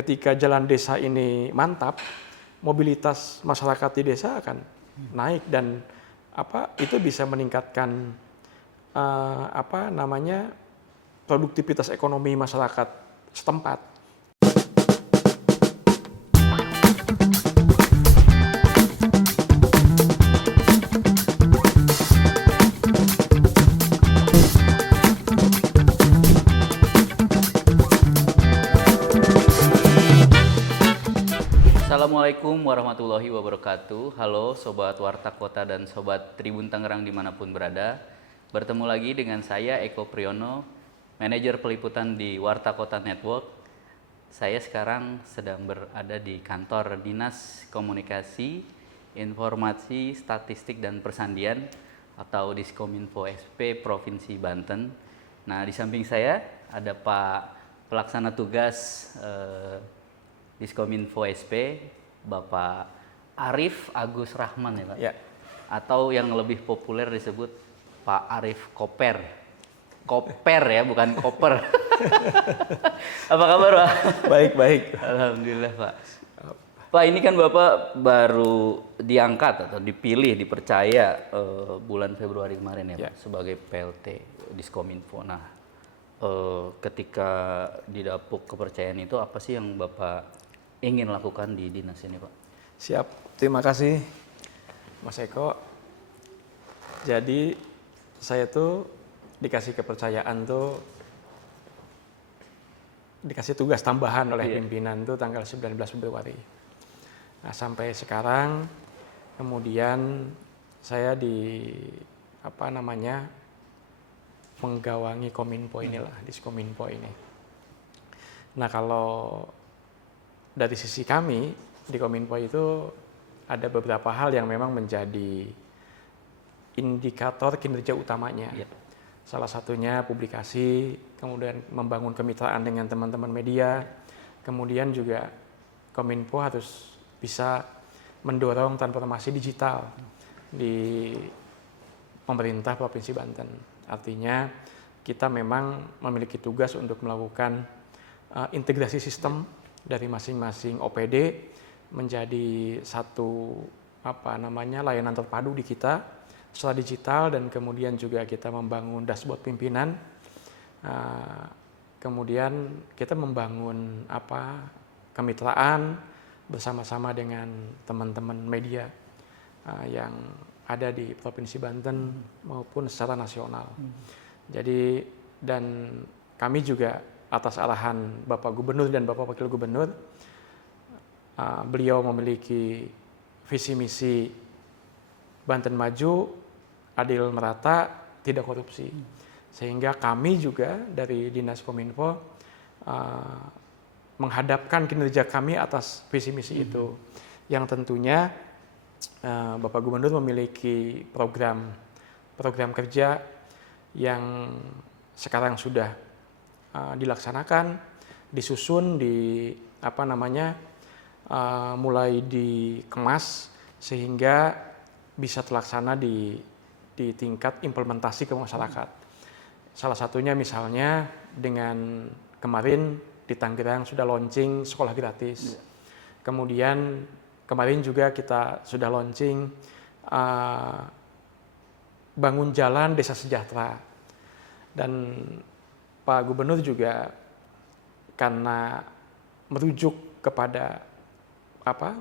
ketika jalan desa ini mantap, mobilitas masyarakat di desa akan naik dan itu bisa meningkatkan produktivitas ekonomi masyarakat setempat. Assalamualaikum warahmatullahi wabarakatuh. Halo Sobat Warta Kota dan Sobat Tribun Tangerang dimanapun berada. Bertemu lagi dengan saya Eko Priyono, Manajer Peliputan di Warta Kota Network. Saya sekarang sedang berada di kantor Dinas Komunikasi, Informasi, Statistik dan Persandian atau Diskominfo SP Provinsi Banten. Nah, di samping saya ada Pak Pelaksana Tugas Diskominfo SP, Bapak Arif Agus Rahman ya Pak? Ya. Atau yang lebih populer disebut Pak Arif Koper. Koper ya, bukan koper. Apa kabar Pak? Baik. Alhamdulillah Pak. Pak, ini kan Bapak baru diangkat atau dipilih, dipercaya bulan Februari kemarin ya Pak, sebagai PLT Diskominfo. Nah, ketika didapuk kepercayaan itu, apa sih yang Bapak ingin lakukan di dinas ini Pak? Siap, terima kasih Mas Eko. Jadi saya tuh dikasih kepercayaan tuh, dikasih tugas tambahan oleh pimpinan tuh tanggal 19 Februari. Nah sampai sekarang kemudian saya menggawangi Kominfo inilah, Diskominfo ini. Nah kalau dari sisi kami di Kominfo itu ada beberapa hal yang memang menjadi indikator kinerja utamanya. Salah satunya publikasi, kemudian membangun kemitraan dengan teman-teman media, kemudian juga Kominfo harus bisa mendorong transformasi digital di pemerintah Provinsi Banten. Artinya kita memang memiliki tugas untuk melakukan integrasi sistem dari masing-masing OPD menjadi satu layanan terpadu di kita secara digital, dan kemudian juga kita membangun dashboard pimpinan, kemudian kita membangun kemitraan bersama-sama dengan teman-teman media yang ada di Provinsi Banten maupun secara nasional. Jadi dan kami juga atas arahan Bapak Gubernur dan Bapak Wakil Gubernur, beliau memiliki visi misi Banten Maju, Adil Merata, Tidak Korupsi. Sehingga kami juga dari Dinas Kominfo menghadapkan kinerja kami atas visi misi itu. Yang tentunya Bapak Gubernur memiliki program kerja yang sekarang sudah dilaksanakan, disusun, mulai dikemas sehingga bisa terlaksana di tingkat implementasi ke masyarakat. Salah satunya misalnya dengan kemarin di Tangerang sudah launching sekolah gratis. Kemudian kemarin juga kita sudah launching bangun jalan desa sejahtera. Dan Pak Gubernur juga karena merujuk kepada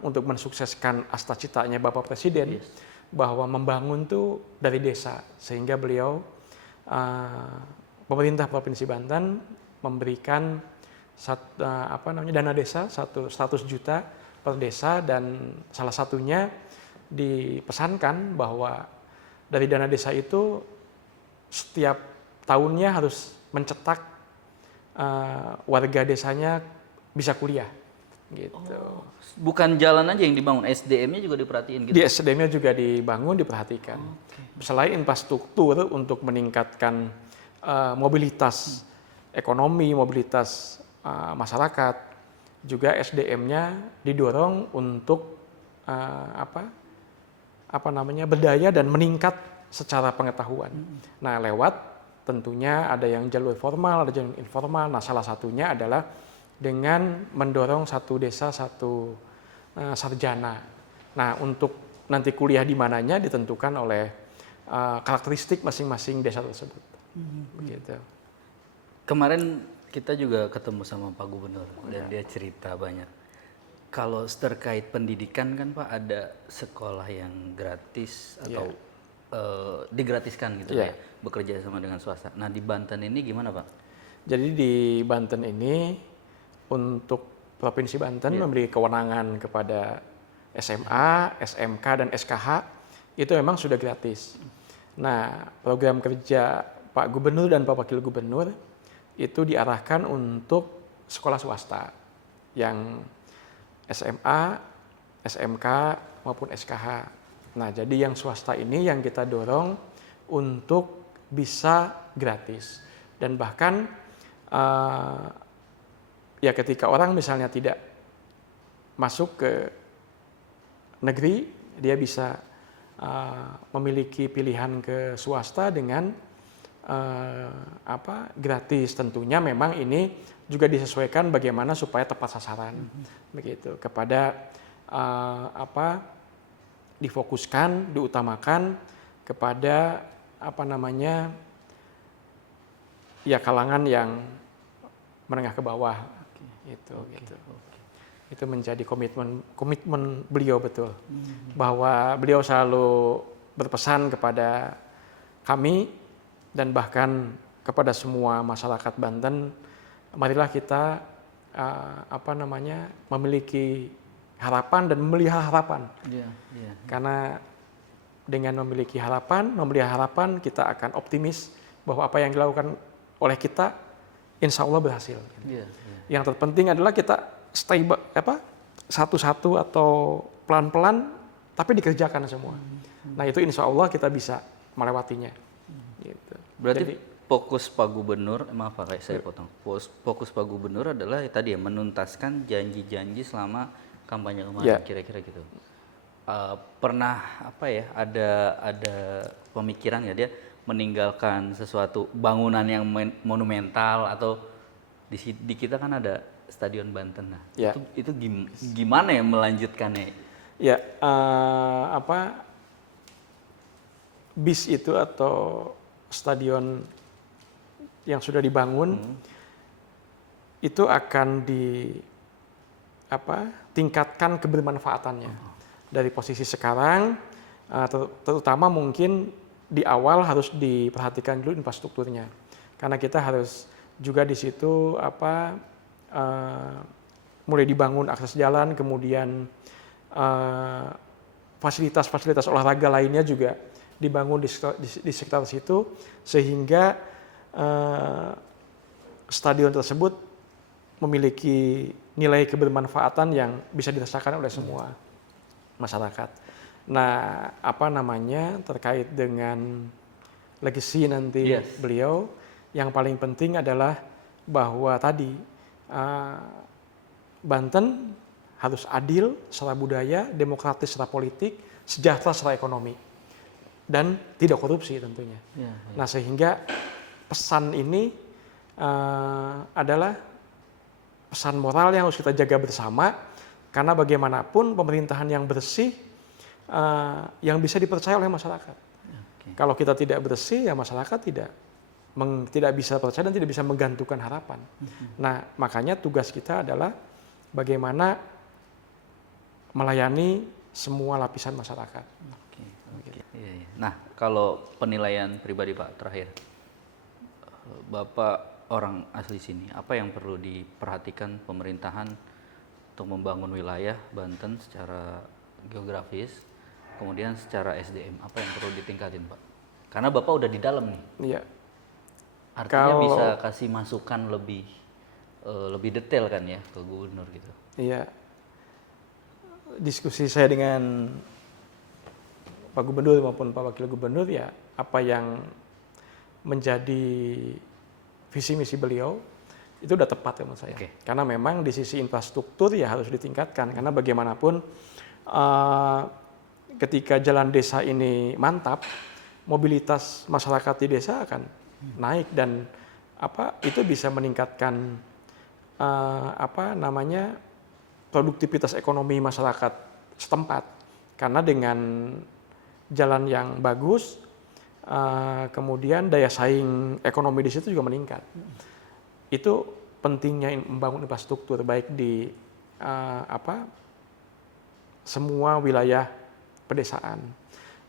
untuk mensukseskan cita-citanya Bapak Presiden bahwa membangun tuh dari desa, sehingga beliau pemerintah Provinsi Banten memberikan dana desa 100 juta per desa, dan salah satunya dipesankan bahwa dari dana desa itu setiap tahunnya harus mencetak warga desanya bisa kuliah gitu. Bukan jalan aja yang dibangun, SDM-nya juga diperhatiin gitu. Di SDM-nya juga dibangun, diperhatikan. Selain infrastruktur untuk meningkatkan mobilitas ekonomi, mobilitas masyarakat, juga SDM-nya didorong untuk berdaya dan meningkat secara pengetahuan. Nah, lewat tentunya ada yang jalur formal, ada jalur informal. Nah, salah satunya adalah dengan mendorong satu desa satu sarjana. Nah, untuk nanti kuliah di mananya ditentukan oleh karakteristik masing-masing desa tersebut. Begitu. Kemarin kita juga ketemu sama Pak Gubernur dan dia cerita banyak. Kalau terkait pendidikan kan Pak ada sekolah yang gratis atau digratiskan gitu ya, bekerja sama dengan swasta. Nah di Banten ini gimana Pak? Jadi di Banten ini untuk Provinsi Banten memberi kewenangan kepada SMA, SMK, dan SKH itu memang sudah gratis. Nah program kerja Pak Gubernur dan Pak Wakil Gubernur itu diarahkan untuk sekolah swasta yang SMA, SMK maupun SKH. Nah, jadi yang swasta ini yang kita dorong untuk bisa gratis. Dan bahkan ya ketika orang misalnya tidak masuk ke negeri, dia bisa memiliki pilihan ke swasta dengan gratis. Tentunya memang ini juga disesuaikan bagaimana supaya tepat sasaran, begitu, kepada difokuskan, diutamakan kepada ya kalangan yang menengah ke bawah, gitu. Itu menjadi komitmen beliau betul, bahwa beliau selalu berpesan kepada kami dan bahkan kepada semua masyarakat Banten, marilah kita memiliki harapan dan memelihara harapan. Karena dengan memiliki harapan, memelihara harapan, kita akan optimis bahwa apa yang dilakukan oleh kita, insya Allah berhasil. Yang terpenting adalah kita stay satu-satu atau pelan-pelan, tapi dikerjakan semua. Nah itu insya Allah kita bisa melewatinya. Gitu. Berarti fokus Pak Gubernur, saya potong. Fokus Pak Gubernur adalah tadi ya menuntaskan janji-janji selama kampanye kemarin, kira-kira gitu. Pernah ada pemikiran ya dia meninggalkan sesuatu bangunan yang monumental atau di kita kan ada Stadion Banten. Nah, itu gimana ya melanjutkannya? Ya, bis itu atau stadion yang sudah dibangun itu akan tingkatkan kebermanfaatannya dari posisi sekarang, terutama mungkin di awal harus diperhatikan dulu infrastrukturnya, karena kita harus juga di situ mulai dibangun akses jalan, kemudian fasilitas-fasilitas olahraga lainnya juga dibangun di sekitar situ, sehingga stadion tersebut memiliki nilai kebermanfaatan yang bisa dirasakan oleh semua masyarakat. Nah, terkait dengan legacy nanti beliau, yang paling penting adalah bahwa tadi Banten harus adil secara budaya, demokratis secara politik, sejahtera secara ekonomi, dan tidak korupsi tentunya. Nah, sehingga pesan ini adalah pesan moral yang harus kita jaga bersama, karena bagaimanapun pemerintahan yang bersih yang bisa dipercaya oleh masyarakat. Kalau kita tidak bersih, ya masyarakat tidak bisa percaya dan tidak bisa menggantungkan harapan. Nah, makanya tugas kita adalah bagaimana melayani semua lapisan masyarakat. Nah, kalau penilaian pribadi Pak terakhir, Bapak orang asli sini, apa yang perlu diperhatikan pemerintahan untuk membangun wilayah Banten secara geografis, kemudian secara SDM, apa yang perlu ditingkatin Pak? Karena Bapak udah di dalam nih. Iya. Artinya bisa kasih masukan lebih detail kan ya ke gubernur gitu. Iya. Diskusi saya dengan Pak Gubernur maupun Pak Wakil Gubernur, ya apa yang menjadi visi misi beliau itu udah tepat ya menurut saya. Karena memang di sisi infrastruktur ya harus ditingkatkan, karena bagaimanapun ketika jalan desa ini mantap, mobilitas masyarakat di desa akan naik, dan itu bisa meningkatkan produktivitas ekonomi masyarakat setempat. Karena dengan jalan yang bagus, kemudian daya saing ekonomi di situ juga meningkat. Itu pentingnya membangun infrastruktur baik di semua wilayah pedesaan.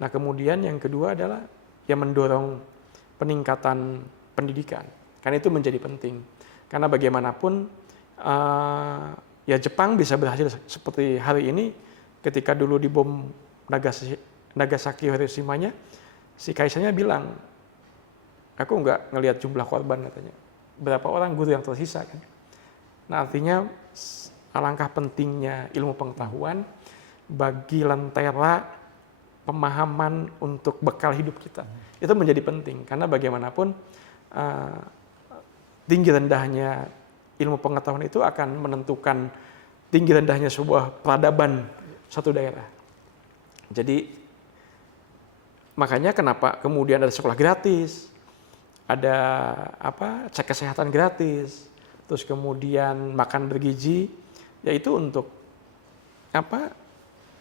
Nah, kemudian yang kedua adalah yang mendorong peningkatan pendidikan. Karena itu menjadi penting. Karena bagaimanapun ya Jepang bisa berhasil seperti hari ini ketika dulu dibom Nagasaki Hiroshima-nya, si kaisarnya bilang, aku nggak ngelihat jumlah korban katanya. Berapa orang guru yang tersisa kan. Nah, artinya alangkah pentingnya ilmu pengetahuan bagi lentera pemahaman untuk bekal hidup kita. Itu menjadi penting karena bagaimanapun tinggi rendahnya ilmu pengetahuan itu akan menentukan tinggi rendahnya sebuah peradaban satu daerah. Jadi makanya kenapa kemudian ada sekolah gratis, ada cek kesehatan gratis, terus kemudian makan bergizi, yaitu untuk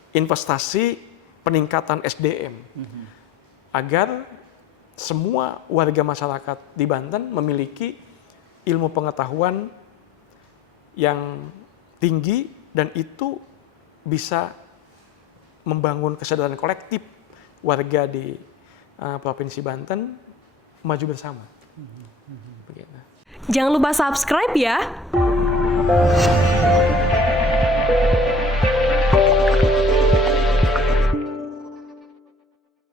investasi peningkatan SDM agar semua warga masyarakat di Banten memiliki ilmu pengetahuan yang tinggi dan itu bisa membangun kesadaran kolektif warga di Provinsi Banten maju bersama. Begitu. Jangan lupa subscribe ya.